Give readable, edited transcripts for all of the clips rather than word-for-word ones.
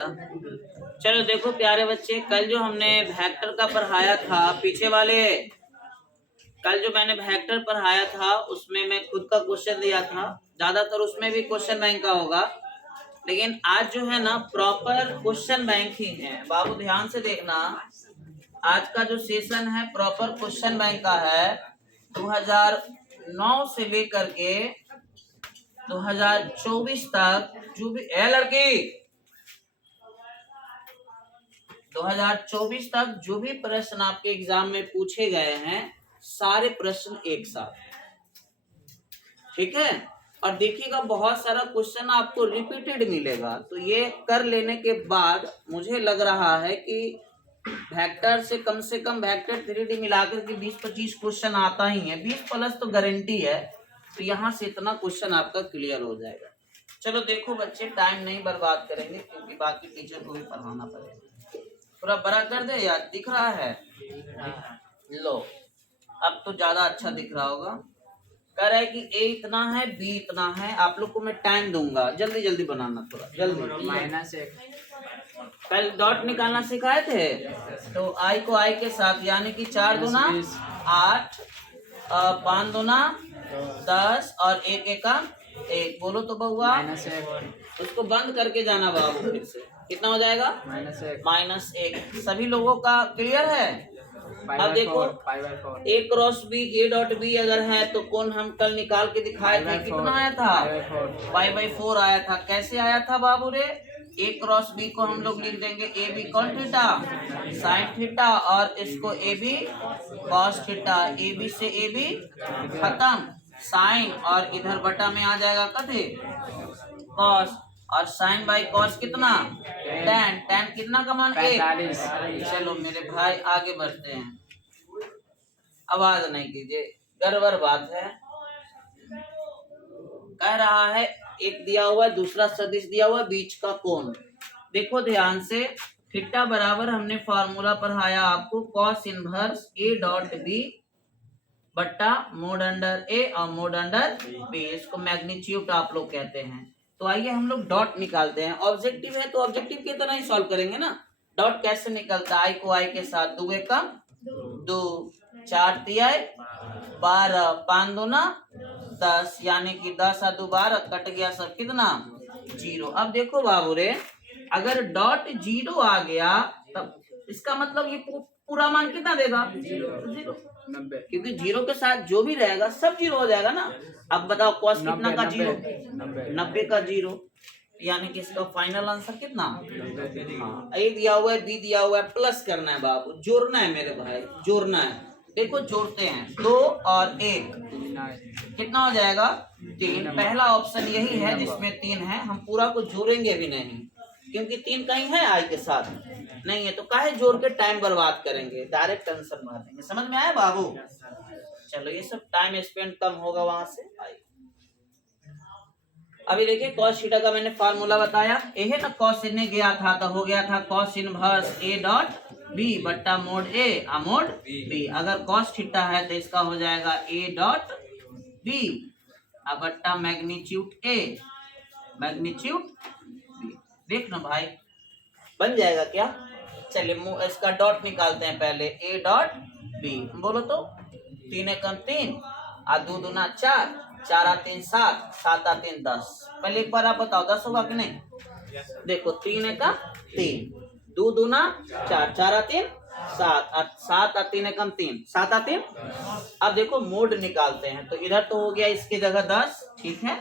चलो देखो प्यारे बच्चे, कल जो हमने वेक्टर का पढ़ाया था पीछे वाले, कल जो मैंने वेक्टर पढ़ाया था उसमें मैं खुद का क्वेश्चन दिया था। ज्यादातर उसमें भी क्वेश्चन बैंक का होगा, लेकिन आज जो है ना प्रॉपर क्वेश्चन बैंक ही है। बाबू ध्यान से देखना, आज का जो सेशन है प्रॉपर क्वेश्चन बैंक का है। 2009 से लेकर के 2024 तक जो भी लड़की 2024 तक जो भी प्रश्न आपके एग्जाम में पूछे गए हैं सारे प्रश्न एक साथ, ठीक है। और देखिएगा बहुत सारा क्वेश्चन आपको रिपीटेड मिलेगा, तो ये कर लेने के बाद मुझे लग रहा है कि वेक्टर से कम वेक्टर 3D मिलाकर के 20-25 क्वेश्चन आता ही है। 20 प्लस तो गारंटी है, तो यहाँ से इतना क्वेश्चन आपका क्लियर हो जाएगा। चलो देखो बच्चे, टाइम नहीं बर्बाद करेंगे क्योंकि बाकी टीचर को भी पढ़ाना पड़ेगा। पूरा बड़ा कर दे यार, दिख रहा है? लो अब तो ज्यादा अच्छा दिख रहा होगा। कह रहा है कि ए इतना है, बी इतना है। आप लोग को मैं टाइम दूंगा, जल्दी जल्दी बनाना, थोड़ा जल्दी। -1 कल डॉट निकालना सिखाए थे, तो आई को आई के साथ, यानी कि 4 दूना 8, 5 दूना 10 और 1 एका 1। बोलो तो बउआ, उसको बंद करके जाना बाबू। फिर से कितना हो जाएगा? -1। सभी लोगों का क्लियर है? अब देखो A cross B, A dot B अगर है तो कौन हम कल निकाल के दिखाए थे, कितना आया था? π/4 आया था। कैसे आया था बाबू रे? A क्रॉस B को हम लोग लिख देंगे A B cos theta sine theta, और इसको A B cos theta. A B से ए बी खत्म, साइन और इधर बटा में आ जाएगा कथे कॉस, और साइन बाई कॉस कितना? tan कितना का मान? 1। चलो मेरे भाई आगे बढ़ते हैं, आवाज नहीं कीजिए, गड़बड़ बात है। कह रहा है एक दिया हुआ है, दूसरा सदिश दिया हुआ, बीच का कोण। देखो ध्यान से, थीटा बराबर हमने फॉर्मूला पढ़ाया आपको cos inverse A dot B बट्टा मोड अंडर ए और मोड अंडर बी। इसको मैग्नीट्यूड आप लोग कहते हैं। तो आइए हम लोग डॉट निकालते हैं। ऑब्जेक्टिव है तो ऑब्जेक्टिव की तरह ही सॉल्व करेंगे ना। डॉट कैसे निकलता है? आई को आई के साथ 2 एकम 2, 4 तिहाई 12, 5 दूना 10, यानी कि 10 और 2 12, कट गया सब कितना? 0। अब देखो बाबू रे, अगर डॉट 0 आ गया तब इसका मतलब ये पूरा मान कितना देगा? 0। क्योंकि 0 के साथ जो भी रहेगा सब 0 हो जाएगा ना। अब बताओ कॉस कितना का 0? 90 का 0, यानी कि इसका फाइनल आंसर कितना? हाँ, ए दिया हुआ है, बी दिया हुआ है, प्लस करना है बाबू, जोड़ना है मेरे भाई, जोड़ना है। देखो जोड़ते हैं, 2 और 1 कितना हो जाएगा? 3। पहला ऑप्शन यही है जिसमें 3 है। हम पूरा को जोड़ेंगे भी नहीं क्योंकि 3 कहीं है आई के साथ नहीं है, तो काहे जोड़ के टाइम बर्बाद करेंगे, डायरेक्ट आंसर मार देंगे। समझ में आया बाबू? चलो ये सब टाइम स्पेंड कम होगा वहां से। अभी देखिए कॉस थीटा का मैंने फार्मूला बताया, ए है ना, कॉस इनने गया था तो हो गया था cos inverse A dot B बट्टा मोड ए मोड बी। अगर कॉस थीटा है तो इसका हो जाएगा ए डॉट बी बट्टा मैग्नीट्यूड ए मैग्नीट्यूड बी। देखना भाई बन जाएगा क्या? चलिए इसका डॉट निकालते हैं पहले, ए डॉट बी। बोलो तो 3 एकम 3 और 2 दूना 4, 4 और 3 7, 7 और 3 10। पहले एक बार आप बताओ 10 होगा कि नहीं? देखो 3 एकम 3, 2 दूना 4, 4 और 3 7, और 7 और 3 एकम 3, 7 और 3। अब देखो मोड निकालते हैं, तो इधर तो हो गया इसकी जगह 10, ठीक है।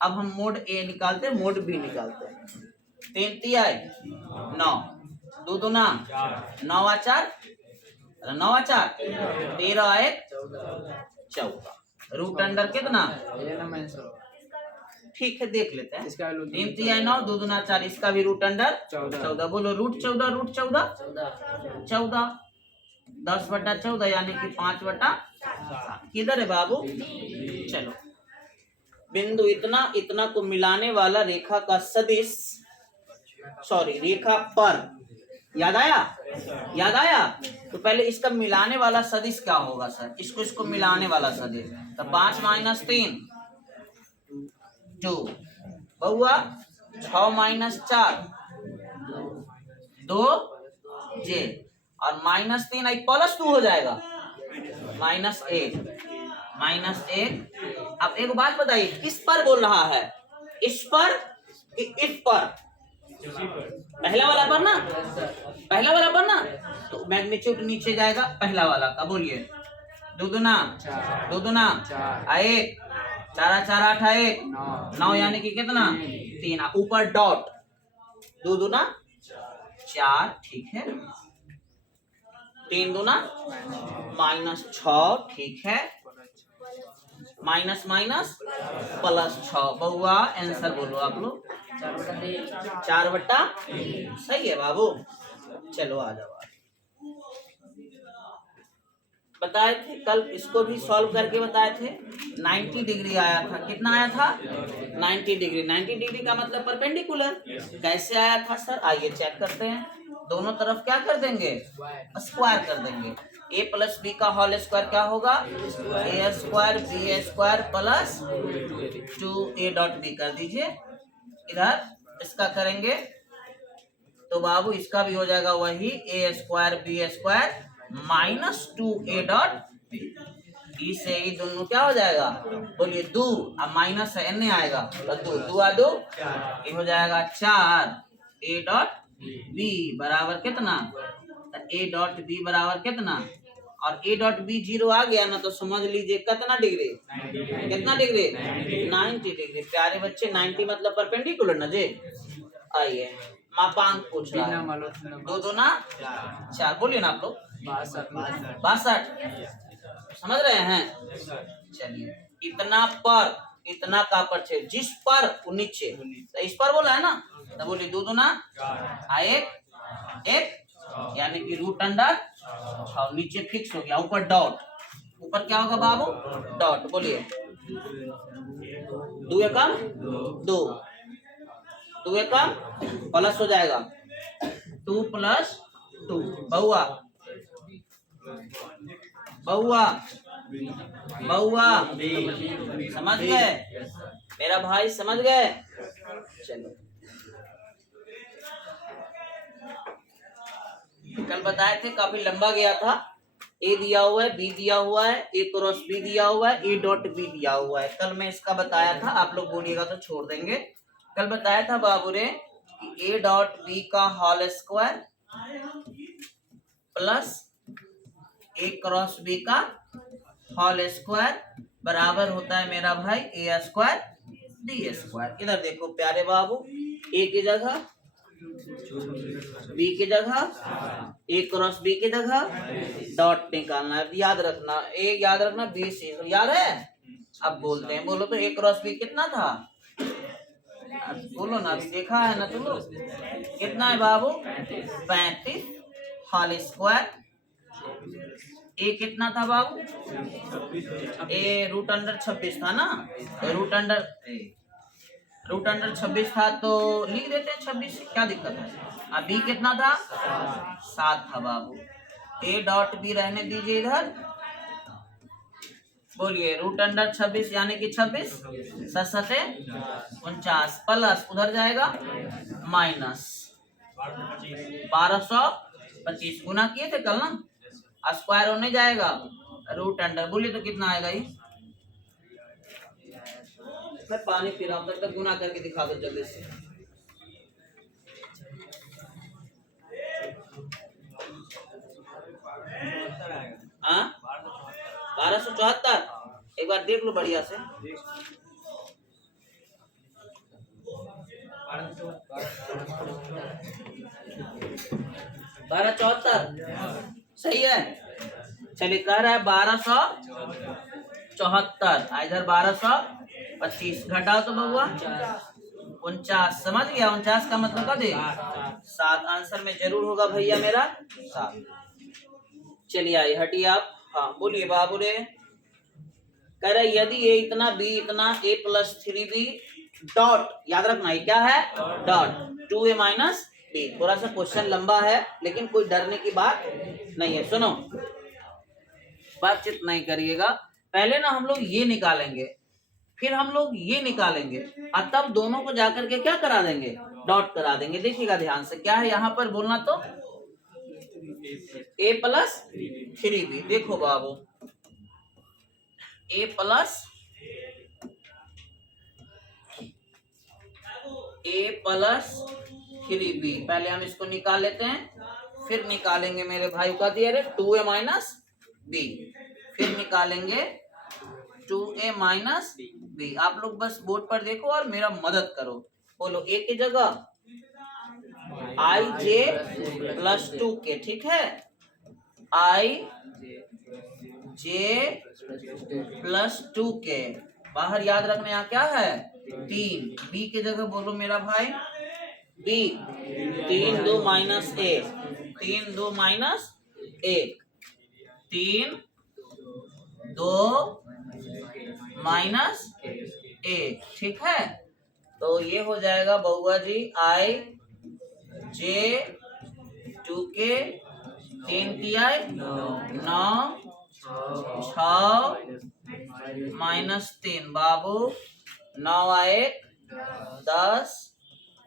अब हम मोड ए निकालते हैं, मोड बी निकालते हैं। 3 तिहाई 9, 2 दूना 9 और 4, 9 और 4 13 और 1 14। रूट अंडर कितना? ठीक है देख लेते हैं। 3 तिहाई 9, 2 दूना 4, इसका भी रूट अंडर 14। बोलो रूट 14, रूट 14 14, 10 बटा 14 यानी कि 5 बटा 7। किधर है बाबू? चलो बिंदु इतना इतना को मिलाने वाला रेखा का सदिश, सॉरी रेखा पर, याद आया? याद आया? तो पहले इसका मिलाने वाला सदिश क्या होगा सर? इसको मिलाने वाला सदिश, तो 5 - 3 2, बउआ 6 - 4 2j और -3 +2 हो जाएगा -1। अब एक बात बताइए, किस पर बोल रहा है, इस पर कि इस पर? पहला वाला पर ना, पहला वाला पर ना, तो मैग्नीट्यूड नीचे जाएगा पहला वाला का। बोलिए, दो दूना 1, 4 4 8 1 9 यानी कि कितना 3, ऊपर डॉट, 2 दूना 4, ठीक है, 3 दूना -6, ठीक है, माइनस +6। बउआ आंसर बोलो आप लोग। 4/, सही है बाबू। चलो आ जाओ। बताए थे कल, इसको भी सॉल्व करके बताए थे। 90 डिग्री आया था। कितना आया था? 90 डिग्री। 90 डिग्री का मतलब परपेंडिकुलर। कैसे आया था सर? आइए चेक करते हैं। दोनों तरफ क्या कर देंगे? स्क्वायर कर देंगे। a + b का होल स्क्वायर क्या होगा? a² b² प्लस 2a.b कर दीजिए। इधर इसका करेंगे तो बाबू इसका भी हो जाएगा वही a² b² -2a.b। इसे ही दोनों क्या हो जाएगा? बोलिए, 2 अब माइनस है, एन आएगा तो 2 2 2 ये हो जाएगा 4a.b बराबर कितना? a.b बराबर कितना? और a.b 0 आ गया ना तो समझ लीजिए कितना डिग्री? कितना डिग्री? 90 डिग्री। प्यारे बच्चे, 90 मतलब परपेंडिकुलर ना जी। आइए मापांक पूछ रहा है। 2 दूना 4, बोलिए ना आप लोग। 62 समझ रहे हैं? चलिए, इतना पर, इतना का पर छे, जिस पर वो नीचे, तो इस पर बोला है ना, तो बोलिए 2 दूना 1 यानी कि √6 और नीचे फिक्स हो गया, ऊपर डॉट। ऊपर क्या होगा बाबू? डॉट। बोलिए, 2 एकम 2, 2 एकम प्लस हो जाएगा 2 + 2। बउआ समझ गए? मेरा भाई समझ गए? चलो, कल बताए थे, काफी लंबा गया था। ए दिया हुआ है, बी दिया हुआ है, a×b दिया हुआ है, a.b दिया हुआ है। कल मैं इसका बताया था, आप लोग बोलिएगा तो छोड़ देंगे। कल बताया था बाबू ने कि a.b का होल स्क्वायर प्लस a×b का होल स्क्वायर बराबर होता है मेरा भाई a² d²। इधर देखो प्यारे बाबू, a की जगह, b की जगह, a×b की जगह डॉट निकालना है। याद रखना, a याद रखना, b से याद है। अब बोलते हैं, बोलो तो a×b कितना था? बोलो ना, अभी देखा है ना तुम लोग। कितना है बाबू? 35 होल स्क्वायर। ए कितना था बाबू? ए √26 था ना, √26 था तो लिख देते हैं 26, क्या दिक्कत है? अब बी कितना था? 7 था बाबू। a.b रहने दीजिए इधर। बोलिए, √26 यानी कि 26 7 49 प्लस उधर जाएगा माइनस 1225। गुना किए थे कल ना, स्क्वायर होने जाएगा √। बोलिए तो कितना आएगा ये? मैं पानी पी रहा हूं, तब तक गुना करके दिखा दो जल्दी से। हाँ, 1274। एक बार देख लो बढ़िया से। 1274 सही है। चलिए, कह रहा है 1274, इधर 1225 घटाओ तो बउआ 49। समझ गया? 49 का मतलब क्या दे? 7। आंसर में जरूर होगा भैया मेरा 7। चलिए आइए, हटिए आप। हाँ बोलिए बाबू रे। कह रहे यदि ये इतना b इतना a+3b डॉट, याद रखना ये क्या है? Dot 2a - b। थोड़ा सा क्वेश्चन लंबा है लेकिन कोई डरने की बात नहीं है। सुनो, बातचीत नहीं करिएगा। पहले ना हम लोग ये निकालेंगे, फिर हम लोग ये निकालेंगे और तब दोनों को जाकर के क्या करा देंगे? डॉट करा देंगे। देखिएगा ध्यान से, क्या है यहाँ पर बोलना तो a प्लस 3b। देखो बाबू, a प्लस 3b, पहले हम इसको निकाल लेते हैं, फिर निकालेंगे मेरे भाई का दिया रे 2a माइनस b, फिर निकालेंगे 2a माइनस b। आप लोग बस बोर्ड पर देखो और मेरा मदद करो। बोलो a की जगह i j प्लस 2k, ठीक है, i j प्लस 2k। बाहर याद रखना यहाँ क्या है 3। b की जगह बोलो मेरा भाई b, 3 2 माइनस 1, 3 2 माइनस 1, 3 2 माइनस 1, ठीक है। तो ये हो जाएगा बउआ जी i j 2k, 3 तिया 9, 6 माइनस 3, बाबू 9 आए 10,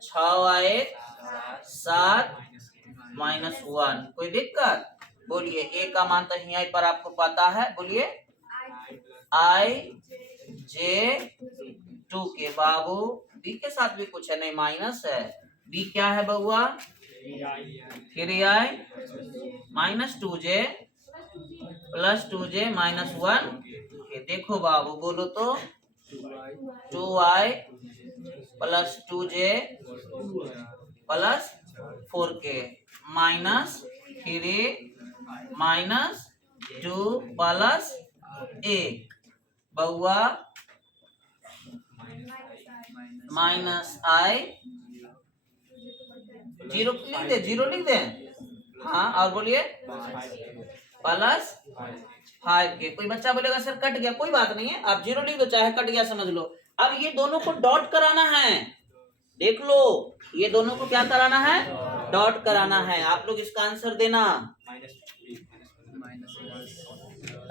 6 आए 7 माइनस 1। कोई दिक्कत? बोलिए a का मान तो यहीं पर आपको पता है, बोलिए i j 2k। Babu b के साथ भी कुछ है नहीं, माइनस है। b क्या है बउआ 3i minus 2j plus 2j minus 1। देखो बाबू बोलो तो 2i plus 2j plus 4k minus 3 minus 2 plus 1। बउआ माइनस i, जीरो लिख दे, जीरो लिख दे, हाँ, और बोलिए प्लस 5k। कोई बच्चा बोलेगा सर कट गया, कोई बात नहीं है, आप जीरो लिख दो चाहे कट गया समझ लो। अब ये दोनों को डॉट कराना है, देख लो, ये दोनों को क्या कराना है डॉट कराना है। आप लोग इसका आंसर देना,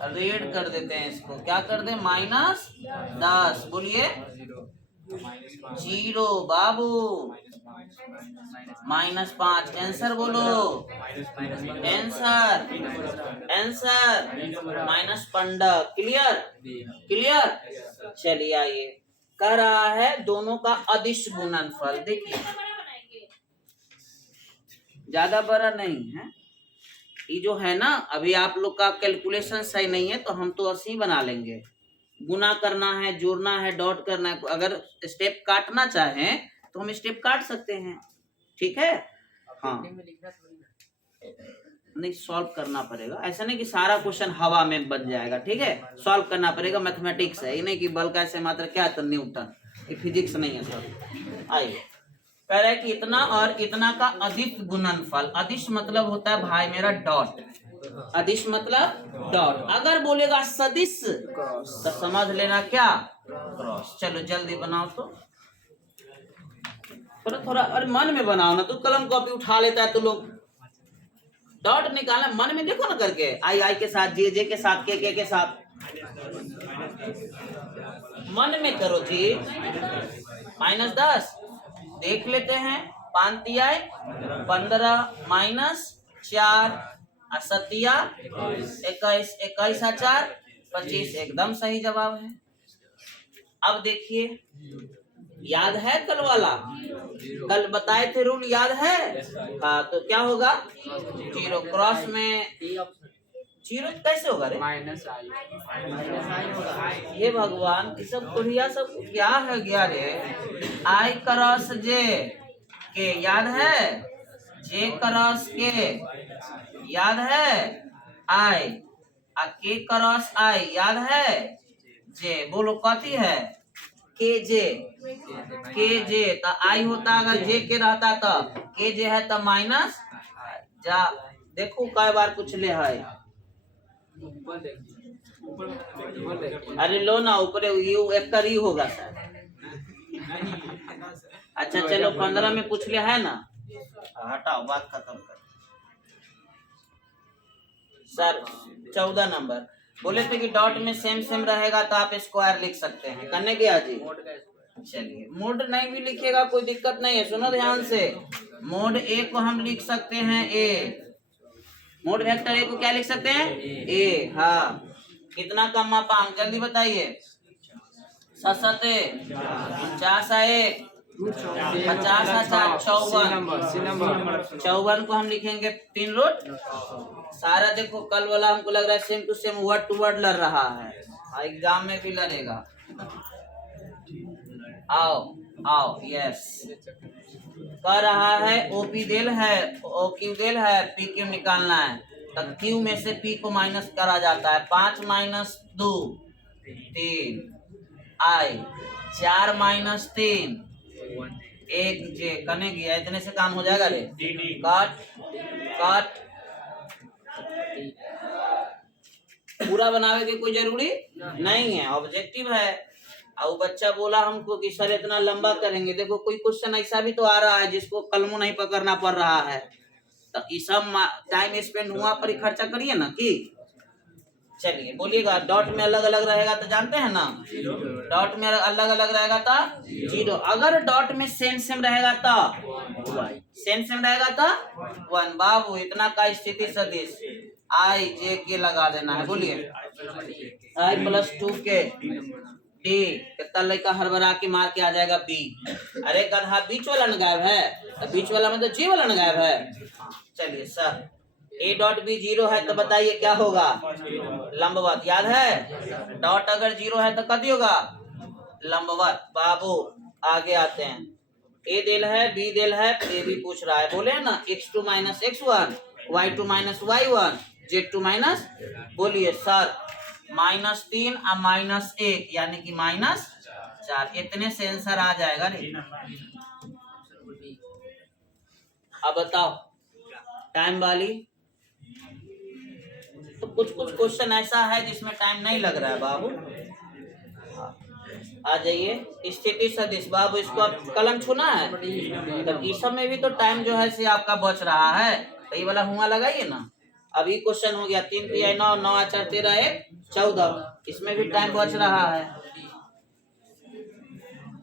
रेड कर देते हैं इसको, क्या कर दे -10। बोलिए 0 बाबू, -5। आंसर बोलो, आंसर -15। Clear clear. चलिए आइए, कह रहा है दोनों का अदिश गुणनफल। देखिए ज्यादा बड़ा नहीं है ये जो है ना, अभी आप लोग का कैलकुलेशन सही नहीं है तो हम तो ऐसे ही बना लेंगे। गुना करना है, जोड़ना है, डॉट करना है, अगर स्टेप काटना चाहें तो हम स्टेप काट सकते हैं, ठीक है। हाँ नहीं, सॉल्व करना पड़ेगा, ऐसा नहीं कि सारा क्वेश्चन हवा में बन जाएगा, ठीक है। सॉल्व करना पड़ेगा, मैथमेटिक्स है, ये नहीं कि बल कैसे मात्र क्या तो न्यूटन, ये फिजिक्स नहीं है सर। आइए, कह रहा है कि इतना और इतना का अदिश गुणनफल। अदिश मतलब होता है भाई मेरा डॉट, अदिश मतलब डॉट। अगर बोलेगा सदिश तो समझ लेना क्या क्रॉस। चलो जल्दी बनाओ तो, थोड़ा थोड़ा, अरे मन में बनाओ ना, तो कलम कॉपी उठा लेता है तो लोग। डॉट निकालना मन में, देखो ना करके, आई आई के साथ, जे जे के साथ, के साथ, मन में करो जी। -10 देख लेते हैं, 5 तिया 15 माइनस 4 असतिया 21, 21 4 25, एकदम सही जवाब है। अब देखिए, याद है कल वाला, कल बताए थे रूल, याद है? हाँ, तो क्या होगा 0 क्रॉस में 0 कैसे होगा रे? ये भगवान, ये सब बुढ़िया सब क्या है गया रे? आई क्रॉस जे के याद है, जे क्रॉस के याद है, आई के क्रॉस आई याद है, जे बोलो कथी है के जे तो आई होता, अगर जे के रहता तो के जे है तो माइनस जा। देखो कई बार पूछ ले है, अरे लो ना ऊपर, एक कर ही होगा सर। अच्छा चलो 15 में पूछ लिया है ना, हटाओ बात खत्म कर। सर 14 नंबर बोले थे कि डॉट में सेम रहेगा तो आप स्क्वायर लिख सकते हैं, करने गया जी चलिए मोड नहीं भी लिखेगा कोई दिक्कत नहीं है, सुनो ध्यान से। मोड ए को हम लिख सकते हैं ए, मोड वेक्टर ए को क्या लिख सकते हैं ए। हाँ, कितना का मापांक जल्दी बताइए। 7 49 1 50 54 54 को हम लिखेंगे 3 रूट। सारा देखो कल वाला हमको लग रहा है same to same word to word लड़ रहा है, एग्जाम में भी लड़ेगा। आओ आओ, यस कह रहा है ओ पी देल है, ओ क्यू देल है, पी क्यू निकालना है। तो क्यू में से पी को माइनस करा जाता है। 5 - 2 3 आई, 4 - 3 1 जे कने गया, इतने से काम हो जाएगा रे। कट कट, पूरा बनावे की कोई जरूरी नहीं है, ऑब्जेक्टिव है। और बच्चा बोला हमको कि सर इतना लंबा करेंगे। देखो कोई क्वेश्चन ऐसा भी तो आ रहा है जिसको कलमों नहीं पकड़ना पड़ रहा है, तो ये सब टाइम स्पेंड हुआ पर ही खर्चा करिए ना कि। चलिए बोलिएगा, डॉट में अलग अलग रहेगा तो जानते हैं ना, डॉट में अलग अलग रहेगा तो 0। अगर डॉट में सेम सेम रहेगा तो सेम सेम रहेगा तो 1। बाबू इतना का स्थिति सदिश आई जे के लगा देना है। बोलिए आई प्लस 2 के डी, कितना लड़का हरबरा के मार के आ जाएगा बी। अरे गधा, बीच वाला न गायब है, तो बीच वाला मतलब जी वाला न गायब है। चलिए सर, ए डॉट बी 0 है तो बताइए क्या होगा, लंबवत। याद है, डॉट अगर 0 है तो कभी होगा लंबवत। बाबू आगे आते हैं, ए देल है, बी देल है, ए भी पूछ रहा है। बोले ना x2 - x1, y2 - y1, z2 minus, बोलिए सर -3 और -1 यानी कि -4, इतने से आंसर आ जाएगा रे। अब बताओ टाइम वाली, तो कुछ कुछ क्वेश्चन ऐसा है जिसमें टाइम नहीं लग रहा है बाबू। आ जाइए स्थिति सदिश। बाबू इसको आप कलम छूना है, तब इस सब में भी तो टाइम जो है से आपका बच रहा है, तो ये वाला हुआ लगाइए ना। अभी क्वेश्चन हो गया 3 3 9 9 4 13 1 14, इसमें भी टाइम बच रहा है।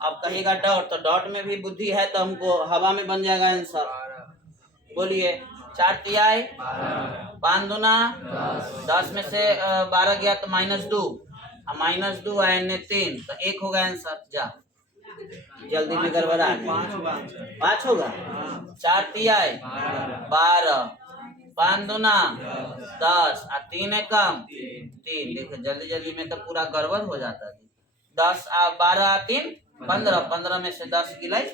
अब कहेगा डॉट, तो डॉट में भी बुद्धि है तो हमको हवा में बन जाएगा आंसर। बोलिए 4 तिहाई 5 दूना 10 में से 12 गया तो -2, -2 आए 3 तो 1 होगा आंसर। जा जल्दी में गड़बड़ा, 5 होगा। 4 तिहाई 12, 5 दूना 10 और 3 एकम 3। देखो जल्दी जल्दी में तो पूरा गड़बड़ हो जाता है। 10 12 3 15, 15 में से 10 गिलाई।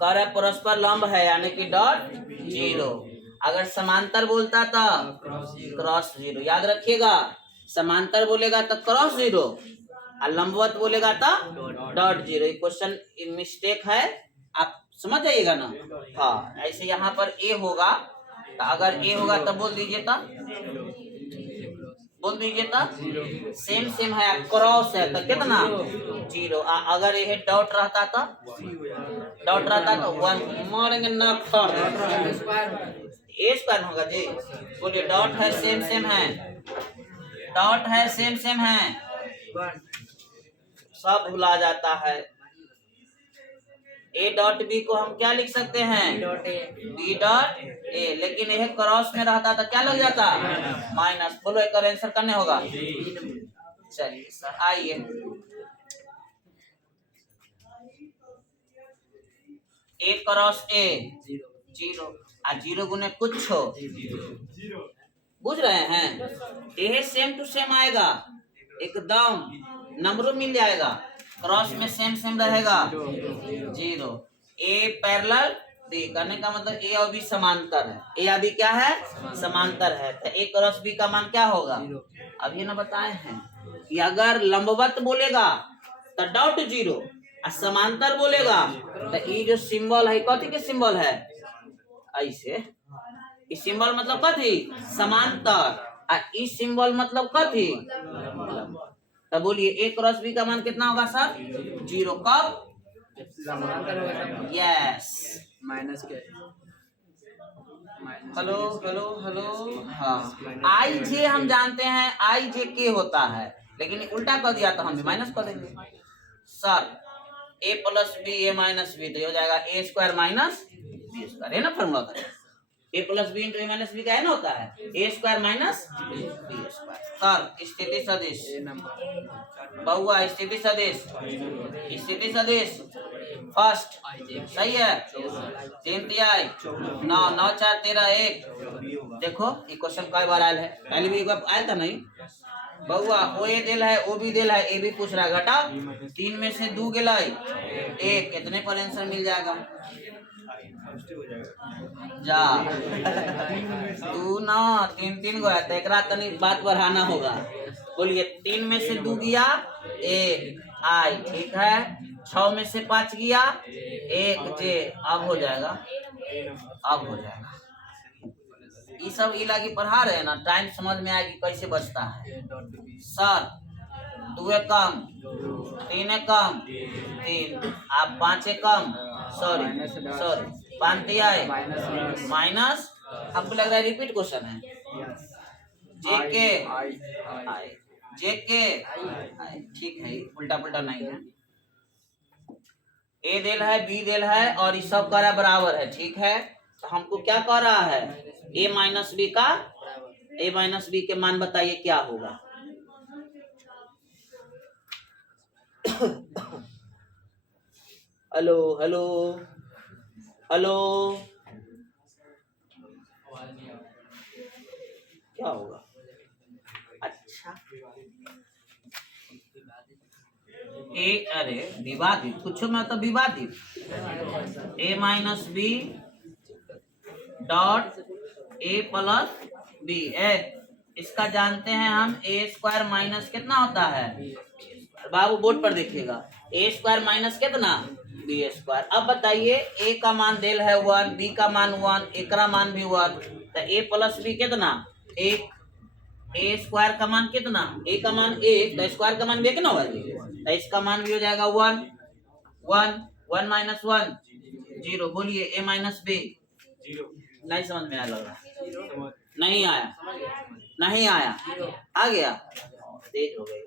कर परस्पर लंब है यानी कि डॉट 0। अगर समांतर बोलता तो क्रॉस 0। याद रखिएगा, समांतर बोलेगा तो क्रॉस 0 और लंबवत बोलेगा तो डॉट 0। क्वेश्चन मिस्टेक है, आप समझ जाइएगा ना। हाँ, ऐसे यहाँ पर ए होगा, तो अगर ए होगा तो बोल दीजिए तो, बोल दीजिए तो सेम सेम है, क्रॉस है तो कितना 0। अगर ये डॉट रहता तो, डॉट रहता तो 1 मारेंगे ना, ए स्क्वायर होगा जी। बोलिए डॉट है सेम सेम है, डॉट है सेम सेम है, सब भुला जाता है। ए डॉट बी को हम क्या लिख सकते हैं, बी डॉट ए, लेकिन यह क्रॉस में रहता तो क्या लग जाता माइनस। बोलो एक आंसर करने होगा। चलिए सर आइए, ए क्रॉस ए 0 और 0 गुने कुछ हो, बुझ रहे हैं। यह सेम टू सेम आएगा, एकदम नंबरों मिल जाएगा, क्रॉस में सेम सेम रहेगा 0। ए पैरेलल बी करने का मतलब ए और बी समांतर है। ए और बी क्या है, समांतर है, तो ए क्रॉस बी का मान क्या होगा। अब ये ना बताए हैं कि अगर लंबवत बोलेगा तो डॉट 0 और समांतर बोलेगा तो ये जो सिंबल है कथी के सिंबल है, ऐसे। इस सिंबल मतलब कथी, समांतर, और इस सिंबल मतलब कथी। तो बोलिए ए क्रॉस बी का मान कितना होगा सर, 0। कब, यस माइनस के, हेलो हेलो हेलो। हाँ, आई जे हम जानते हैं, आई जे के होता है, लेकिन उल्टा कर दिया तो हम भी माइनस कर देंगे। Sir A plus B A minus B तो हो जाएगा A square minus B square, है ना फॉर्मूला का। A plus B into A minus B का है ना, होता है A square minus B square. Sir स्थिति सदिश बहुआ, स्थिति सदिश, स्थिति सदिश फर्स्ट सही है, 3 तिहाई 9 9 4 13 1। देखो ये क्वेश्चन कई बार आया है, पहले भी एक बार आया था नहीं बहुआ। ओ ए दिल है, ओ भी दिल है, ए भी पूछ रहा है घटा 3 में से 2 गेला 1, कितने पर आंसर मिल जाएगा जा तू ना 3 गया तो एक तनी बात बढ़ाना होगा। बोलिए 3 में से 2 गया 1 आई, ठीक है। 6 में से 5 गया 1 जे, अब हो जाएगा, अब हो जाएगा। ये सब इला की पढ़ा रहे हैं ना, टाइम समझ में आएगी कैसे बचता है। सर 2 कम 3 कम 3, आप 5 कम सॉरी 5 तिहाई माइनस, आपको लग रहा है रिपीट क्वेश्चन है। जे के आई, जे के आई, ठीक है, उल्टा पुल्टा नहीं है। ए दिल है, बी दिल है और ये सब करा बराबर है, ठीक है। तो हमको क्या कह रहा है, ए माइनस बी का, ए माइनस बी के मान बताइए क्या होगा। हेलो हेलो हेलो, क्या होगा? अच्छा ए, अरे विवादित कुछ में तो विवादित A minus B dot A plus B. इसका जानते हैं हम, ए स्क्वायर माइनस कितना होता है बाबू, बोर्ड पर देखिएगा, ए स्क्वायर माइनस कितना बी स्क्वायर। अब बताइए ए का मान दिल है 1, बी का मान 1, ए का मान भी 1, तो ए प्लस बी कितना 1, ए स्क्वायर का मान कितना, ए का मान 1 तो स्क्वायर का मान भी कितना होगा, तो इसका मान भी हो जाएगा 1 1 1 माइनस 1 0। बोलिए ए माइनस बी, नहीं समझ में आया, लग रहा नहीं आया, नहीं आया, आ गया, तेज हो गई,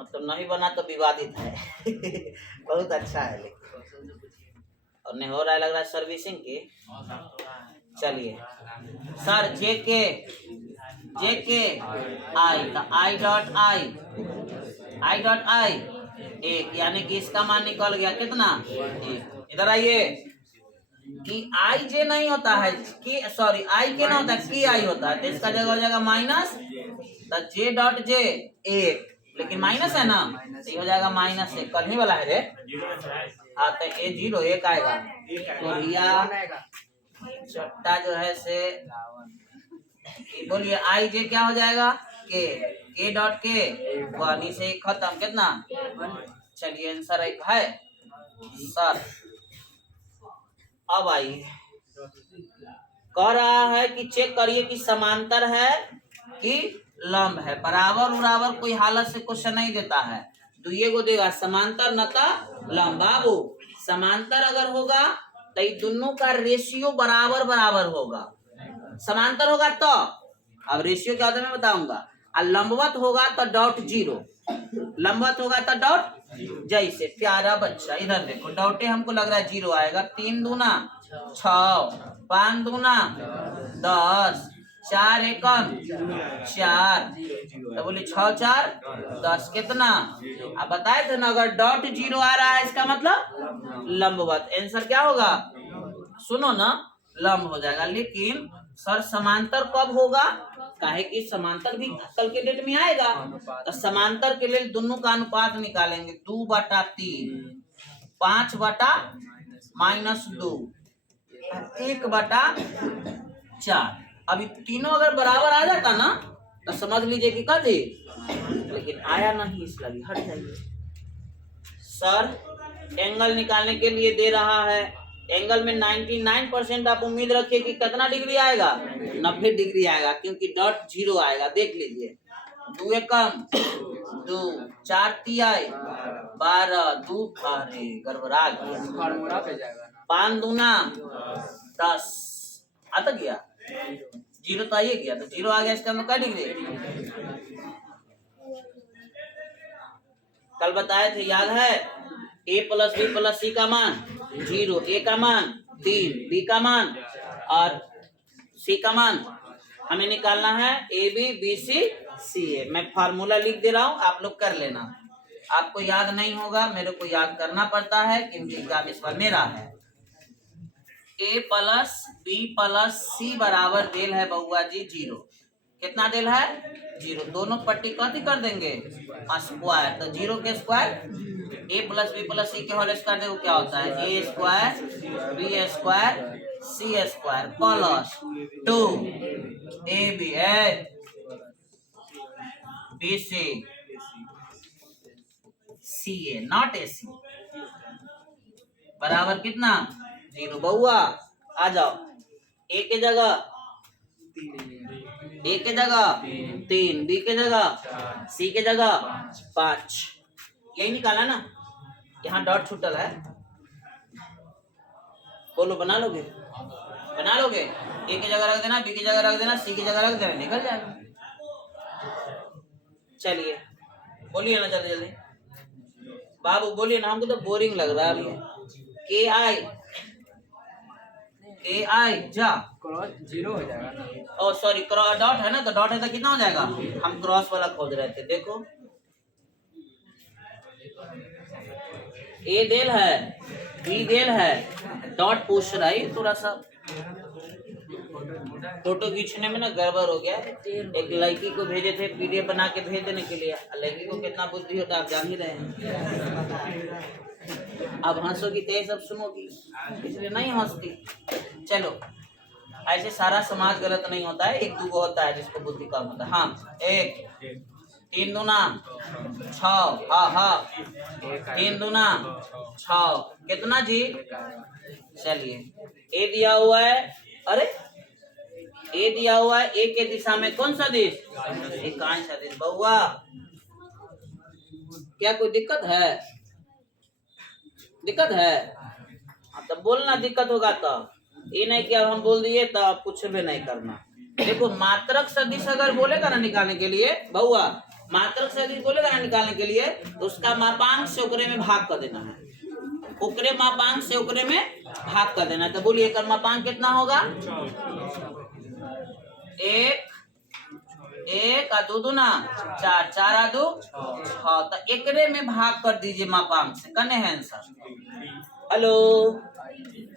मतलब नहीं बना तो विवादित है। बहुत अच्छा है, लेकिन और नहीं हो रहा है, लग रहा है सर्विसिंग की। चलिए सर जे के आई, तो आई डॉट आई 1, यानी कि इसका मान निकल गया कितना 1। इधर आइए कि आई जे नहीं होता है, कि सॉरी आई के ना होता है, की आई होता है, तो इसका जगह हो जाएगा माइनस, तो जे डॉट जे 1, लेकिन माइनस है ना, तो हो जाएगा माइनस 1, कल ही वाला है रे। हाँ तो ए 0 1 आएगा, तो भैया चट्टा जो है से बोलिए आई जे क्या हो जाएगा के डॉट के 1 से खत्म, कितना। चलिए आंसर एक है सर। अब आइए कह रहा है कि चेक करिए कि समांतर है कि लंब है। बराबर उराबर कोई हालत से क्वेश्चन नहीं देता है, दुइये को देगा समांतर नता लंब। बाबू समांतर अगर होगा तो ये दोनों का रेशियो बराबर बराबर होगा, समांतर होगा तो, अब रेशियो क्या होता है मैं बताऊंगा। और लंबवत होगा तो डॉट 0, लंबवत होगा तो डॉट, जैसे प्यारा बच्चा इधर देखो, डॉटे हमको लग रहा है 0 आएगा, 3 दूना 6, 5 दूना 10, 4 एकम 4, तो बोले 6 4 10 कितना। अब बताए थे ना, अगर डॉट 0 आ रहा है इसका मतलब लंबवत, आंसर क्या होगा सुनो ना, लंब हो जाएगा। लेकिन सर समांतर कब होगा, काहे कि समांतर भी कल के डेट में आएगा, तो समांतर के लिए दोनों का अनुपात निकालेंगे, 2/3, 5/-2, 1/4। अभी तीनों अगर बराबर आ जाता ना तो समझ लीजिए कि कर दी, लेकिन आया नहीं, इस लगी हट जाइए। सर एंगल निकालने के लिए दे रहा है, एंगल में 99% आप उम्मीद रखिए कि कितना डिग्री आएगा, 90 डिग्री आएगा, क्योंकि डॉट 0 आएगा। देख लीजिए 2 एकम 2, 4 तिहाई 12, 2 अरे गड़बड़ा गया, 5 दूना 10 आता गया, 0 तो आइए गया, तो 0 आ गया, इसका मतलब क्या डिग्री कल बताए थे, याद है? a प्लस बी प्लस सी का मान 0, a का मान 3, b का मान और c का मान हमें निकालना है A B B C C ए। मैं फार्मूला लिख दे रहा हूं, आप लोग कर लेना। आपको याद नहीं होगा, मेरे को याद करना पड़ता है क्योंकि एग्जाम इस बार मेरा है। a प्लस बी प्लस सी बराबर देल है बउआ जी 0। कितना देल है? 0। दोनों पट्टी कथी कर देंगे? स्क्वायर। तो 0 के square a plus B plus C के होल स्क्वायर देखो क्या होता है, a square B square C square plus 2 A B C C A not A C बराबर कितना? 0। बउआ आ जाओ, ए के जगह 3, बी के जगह सी के जगह 5। यही निकाला ना, यहाँ डॉट छूटल है। बोलो बना लोगे? बना लोगे? ए की जगह रख देना, बी की जगह रख देना, सी की जगह रख देना, निकल जाएगा। चलिए बोलिए ना जल्दी जल्दी, बाबू बोलिए ना, हमको तो बोरिंग लग रहा है अभी। के आई जा क्रॉस 0 हो जाएगा। ओ सॉरी, क्रॉस डॉट है ना, तो डॉट है तो कितना हो जाएगा? हम क्रॉस वाला खोज रहे थे। देखो ए देल है, बी देल है, डॉट पूछ रहा है। थोड़ा सा फोटो खींचने में ना गड़बड़ हो गया। एक लड़की को भेजे थे पीडीएफ बना के भेज देने के लिए। लड़की को कितना बुद्धि होता है आप जान ही रहे हैं। अब हंसोगी तो ये सब सुनोगी, इसलिए नहीं हंसती। चलो, ऐसे सारा समाज गलत नहीं होता है, एक दूगो होता है जिसको बुद्धि कम होता है। हाँ, 1 3 दूना 6। हाँ 3 दूना 6 कितना जी? चलिए ए दिया हुआ है, अरे ए दिया हुआ है, ए के दिशा में कौन सा दिश? एकांश सदिश। बउआ क्या कोई दिक्कत है? दिक्कत है तो बोलना, दिक्कत होगा तो। ये नहीं कि अब हम बोल दिए तो कुछ भी नहीं करना। देखो मात्रक सदिश अगर बोलेगा ना निकालने के लिए, बउआ मात्रक सदिश बोलेगा ना निकालने के लिए, तो उसका मापांक से ओकरे में भाग कर देना है। ओकरे मापांक से ओकरे में भाग कर देना है। तो बोलिए एक मापांक कितना होगा? 1 और 2 दूना 4, 4 और 2 6। तो एकरे में भाग कर दीजिए मापांक से। कने है आंसर? हेलो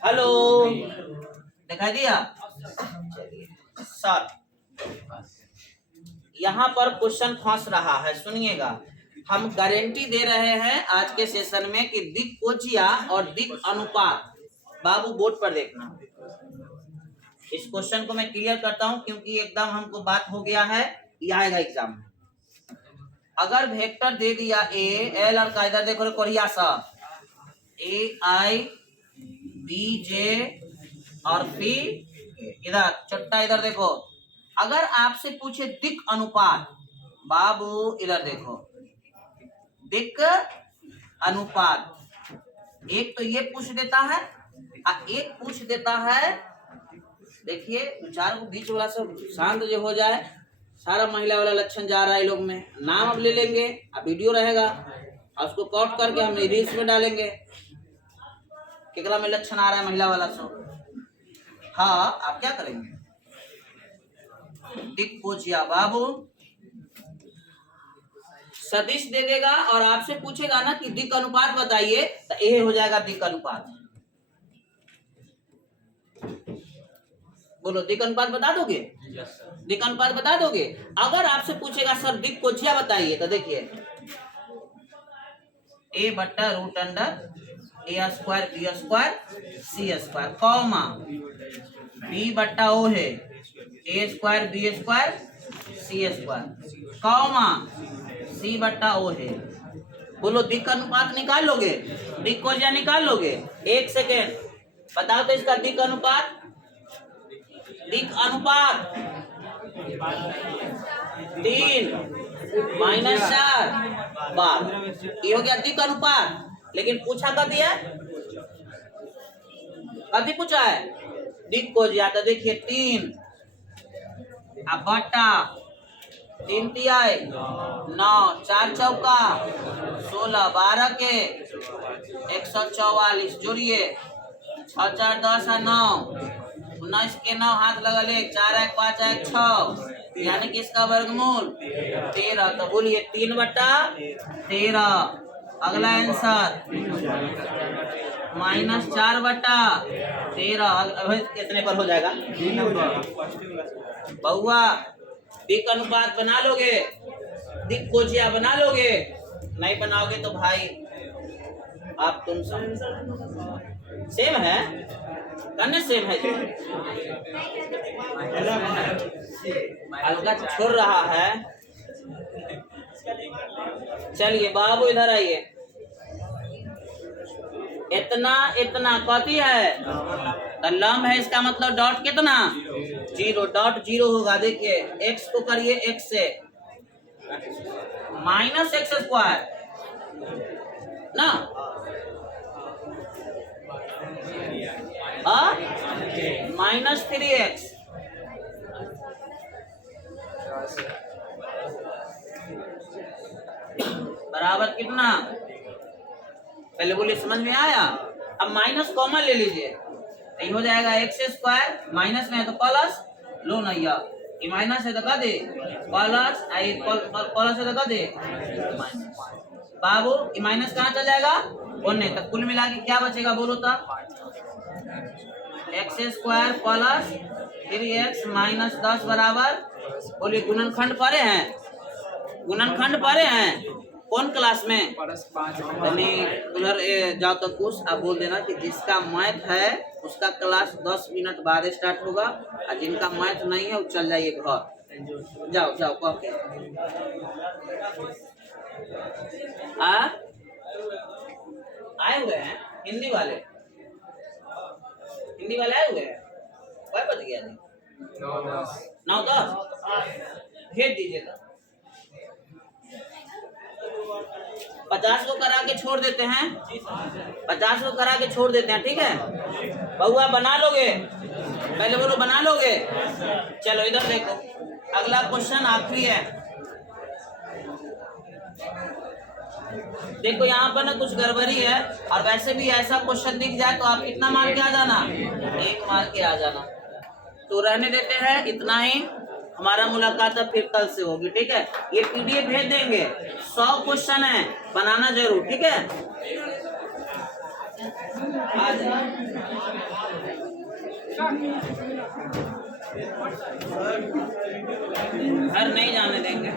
हेलो, दिखाई दिया? सर यहाँ पर क्वेश्चन फंस रहा है, सुनिएगा। हम गारंटी दे रहे हैं आज के सेशन में कि दिक् कोजिया और दिक् अनुपात, बाबू बोर्ड पर देखना। इस क्वेश्चन को मैं क्लियर करता हूं क्योंकि एकदम हमको बात हो गया है, ये आएगा एग्जाम में। अगर वेक्टर दे दिया ए एल और का, इधर देखो कोरिया सा ए आई बी जे और पी, इधर चट्टा इधर देखो। अगर आपसे पूछे दिक् अनुपात, बाबू इधर देखो, दिक् अनुपात, एक तो ये पूछ देता है और एक पूछ देता है। देखिए विचार को बीच वाला सब शांत जो हो जाए। सारा महिला वाला लक्षण जा रहा है लोग में, नाम अब ले लेंगे, अब वीडियो रहेगा और उसको कॉट करके हम रील्स में डालेंगे। कितना में लक्षण आ रहा है महिला वाला सब। हाँ, आप क्या करेंगे? दिक् कोजिया बाबू सदिश दे देगा और आपसे पूछेगा ना कि दिक् अनुपात बताइए, तो ये हो जाएगा दिक् अनुपात। बोलो दिक् अनुपात बता दोगे? दिक् अनुपात बता दोगे? अगर आपसे पूछेगा सर दिक् कोजिया बताइए, तो देखिए a बट्टा रूट अंडर ए square B square C square comma b बट्टा ओ है A square B square C square comma सी बट्टा ओ है। बोलो दिक् अनुपात निकाल लोगे? दिक् कोजिया निकाल लोगे? 1 सेकेंड बताओ तो इसका दिक् अनुपात। दिक् अनुपात 3 - 4 12, ये हो गया दिक् अनुपात। लेकिन पूछा कब दिया? कभी पूछा है दिक् कोजिया। तो देखिए 3 बट्टा 3 तिहाई 9, 4 चौका 16, 12 के 144 जोड़िए 6 4 10 और 9, 19 के 9 हाथ लगल 1, 4 1 5 1 6, यानी कि इसका वर्गमूल 13। तो बोलिए 3/13। अगला आंसर -4/13। कितने पर हो जाएगा बहुआ? दिक अनुपात बना लोगे? दिक कोजिया बना लोगे? नहीं बनाओगे तो भाई आप तुम सेम है, करने सेम है जो हल्का छोड़ रहा है। चलिए बाबू इधर आइए। इतना इतना कथी है? तो लंब है, इसका मतलब डॉट कितना? 0। डॉट 0 होगा। देखिए x को करिए x से -x² ना, -3x बराबर कितना? पहले बोलिए समझ में आया? अब माइनस कॉमन ले लीजिए, यही हो जाएगा x²। माइनस में है तो प्लस लो नैया, ये माइनस है तो कह दे प्लस, प्लस है तो कह दे माइनस। बाबू ये माइनस कहाँ चल जाएगा? 1 नहीं, तब कुल मिला के क्या बचेगा बोलो तो? x² प्लस 3x -10 बराबर, बोलिए गुणनखंड पढ़े हैं? गुणनखंड पढ़े हैं कौन क्लास में? उधर जाओ तो कुछ आप बोल देना कि जिसका मैथ है उसका क्लास 10 मिनट बाद स्टार्ट होगा, और जिनका मैथ नहीं है वो चल जाइए घर। जाओ जाओ कह के आए हुए हैं हिंदी वाले, हिंदी वाले आए हुए हैं। क्या बच गया? 9 10 भेज दीजिएगा। 50 को करा के छोड़ देते हैं, 50 को करा के छोड़ देते हैं, ठीक है? बहुआ बना लोगे? पहले बोलो बना लोगे? चलो इधर देखो, अगला क्वेश्चन आखिरी है। देखो यहाँ पर ना कुछ गड़बड़ी है, और वैसे भी ऐसा क्वेश्चन दिख जाए तो आप कितना मार के आ जाना? 1 मार के आ जाना। तो रहने देते हैं इतना ही, हमारा मुलाकात अब फिर कल से होगी, ठीक है? ये पीडीएफ भेज देंगे, 100 क्वेश्चन है, बनाना जरूर, ठीक है? घर नहीं जाने देंगे।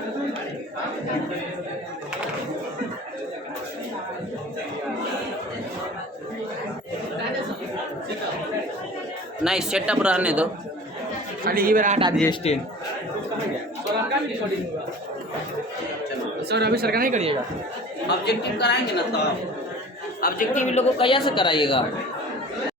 नहीं सेटअप रहने दो, खाली ये बार हटा दीजिए स्टैंड। सर अभी सर का नहीं करिएगा, ऑब्जेक्टिव कराएंगे ना, तो ऑब्जेक्टिव लोगों को कैसे कराइएगा?